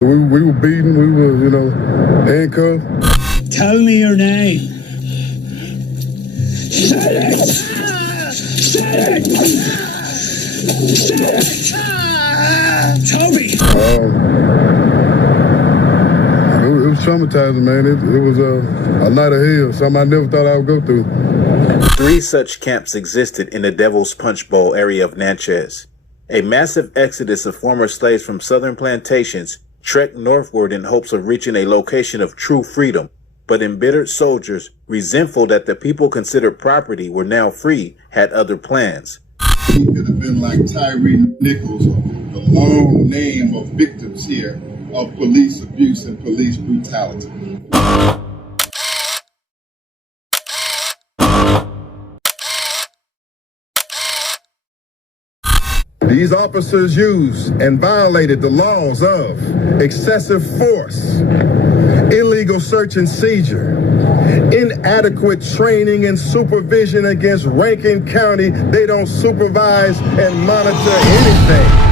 We were beaten, we were, handcuffed. Tell me your name. Say it! Say it! Say it! Toby! It was traumatizing, man. It was a night of hell, something I never thought I would go through. 3 such camps existed in the Devil's Punch Bowl area of Natchez. A massive exodus of former slaves from southern plantations trekked northward in hopes of reaching a location of true freedom, but embittered soldiers, resentful that the people considered property were now free, had other plans. He could have been like Tyree Nichols, or the long name of victims here of police abuse and police brutality. These officers used and violated the laws of excessive force, illegal search and seizure, inadequate training and supervision against Rankin County. They don't supervise and monitor anything.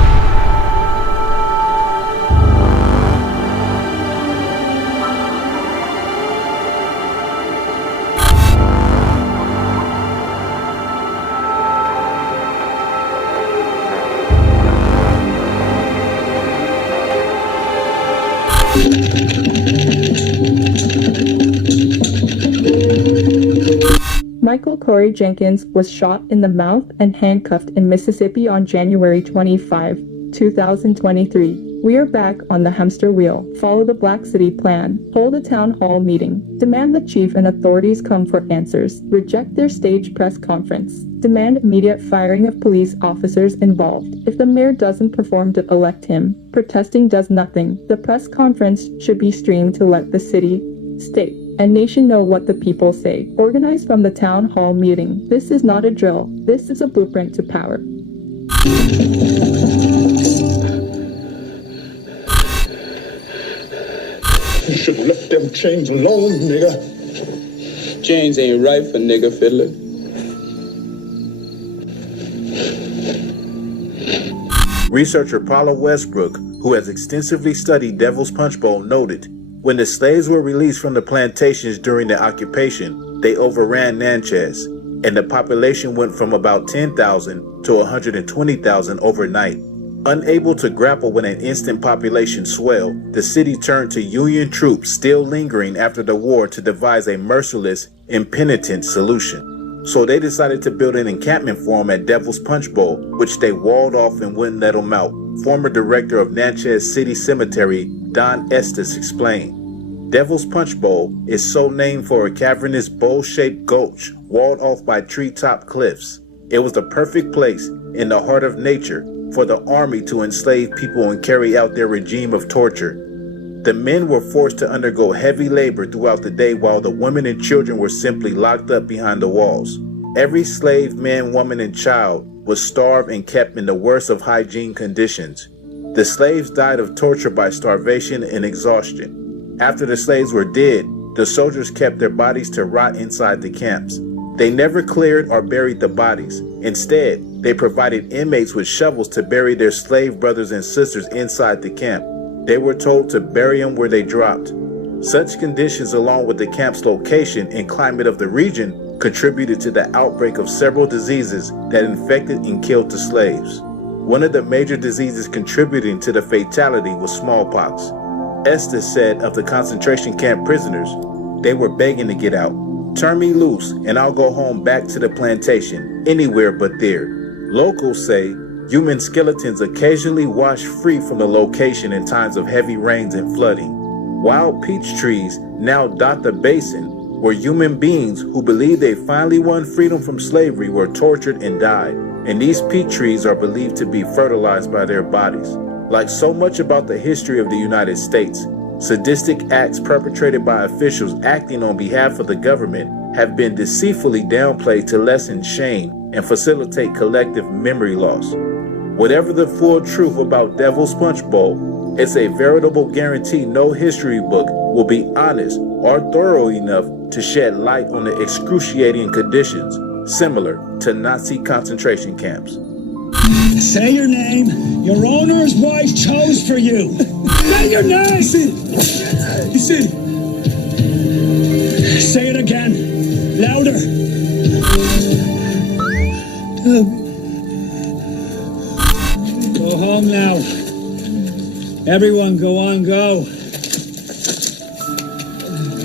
Michael Corey Jenkins was shot in the mouth and handcuffed in Mississippi on January 25, 2023. We are back on the hamster wheel. Follow the Black City plan. Hold a town hall meeting. Demand the chief and authorities come for answers. Reject their staged press conference. Demand immediate firing of police officers involved. If the mayor doesn't perform to elect him, protesting does nothing. The press conference should be streamed to let the city, state, and nation know what the people say. Organized from the town hall meeting. This is not a drill. This is a blueprint to power. You should have left them chains alone, nigga. Chains ain't right for nigga fiddler. Researcher Paula Westbrook, who has extensively studied Devil's Punch Bowl, noted, when the slaves were released from the plantations during the occupation, they overran Natchez, and the population went from about 10,000 to 120,000 overnight. Unable to grapple with an instant population swell, the city turned to Union troops still lingering after the war to devise a merciless, impenitent solution. So they decided to build an encampment for them at Devil's Punch Bowl, which they walled off and wouldn't let them out. Former director of Natchez City Cemetery, Don Estes, explained, Devil's Punch Bowl is so named for a cavernous bowl-shaped gulch walled off by treetop cliffs. It was the perfect place in the heart of nature for the army to enslave people and carry out their regime of torture. The men were forced to undergo heavy labor throughout the day while the women and children were simply locked up behind the walls. Every slave, man, woman, and child was starved and kept in the worst of hygiene conditions. The slaves died of torture by starvation and exhaustion. After the slaves were dead, the soldiers kept their bodies to rot inside the camps. They never cleared or buried the bodies. Instead, they provided inmates with shovels to bury their slave brothers and sisters inside the camp. They were told to bury them where they dropped. Such conditions, along with the camp's location and climate of the region, contributed to the outbreak of several diseases that infected and killed the slaves. One of the major diseases contributing to the fatality was smallpox. Estes said of the concentration camp prisoners, they were begging to get out. Turn me loose and I'll go home back to the plantation, anywhere but there. Locals say human skeletons occasionally wash free from the location in times of heavy rains and flooding. Wild peach trees now dot the basin where human beings who believed they finally won freedom from slavery were tortured and died, and these peach trees are believed to be fertilized by their bodies. Like so much about the history of the United States, sadistic acts perpetrated by officials acting on behalf of the government have been deceitfully downplayed to lessen shame and facilitate collective memory loss. Whatever the full truth about Devil's Punch Bowl, it's a veritable guarantee no history book will be honest or thorough enough to shed light on the excruciating conditions similar to Nazi concentration camps. Say your name. Your owner's wife chose for you. Say your name. He said. Say it again. Louder. Go home now. Everyone go on, go.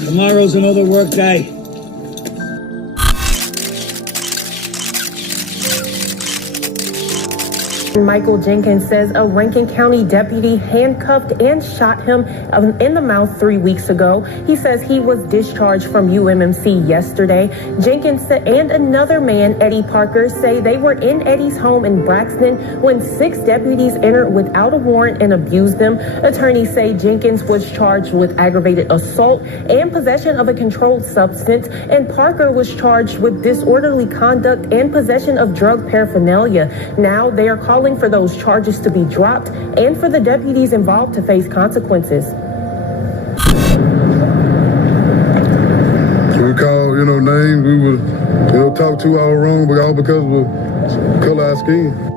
Tomorrow's another work day. Michael Jenkins says a Rankin County deputy handcuffed and shot him in the mouth 3 weeks ago. He says he was discharged from UMMC yesterday. Jenkins and another man, Eddie Parker, say they were in Eddie's home in Braxton when 6 deputies entered without a warrant and abused them. Attorneys say Jenkins was charged with aggravated assault and possession of a controlled substance, and Parker was charged with disorderly conduct and possession of drug paraphernalia. Now they are calling for those charges to be dropped and for the deputies involved to face consequences. So we call, names, we would, talk to our wrong, but all because of color our skin.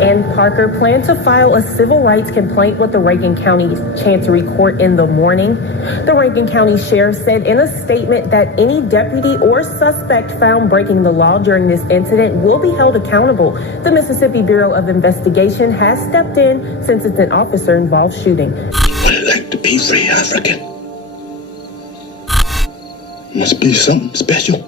And Parker plan to file a civil rights complaint with the Rankin County Chancery Court in the morning. The Rankin County Sheriff said in a statement that any deputy or suspect found breaking the law during this incident will be held accountable. The Mississippi Bureau of Investigation has stepped in since it's an officer-involved shooting. What it like to be free African? Must be something special.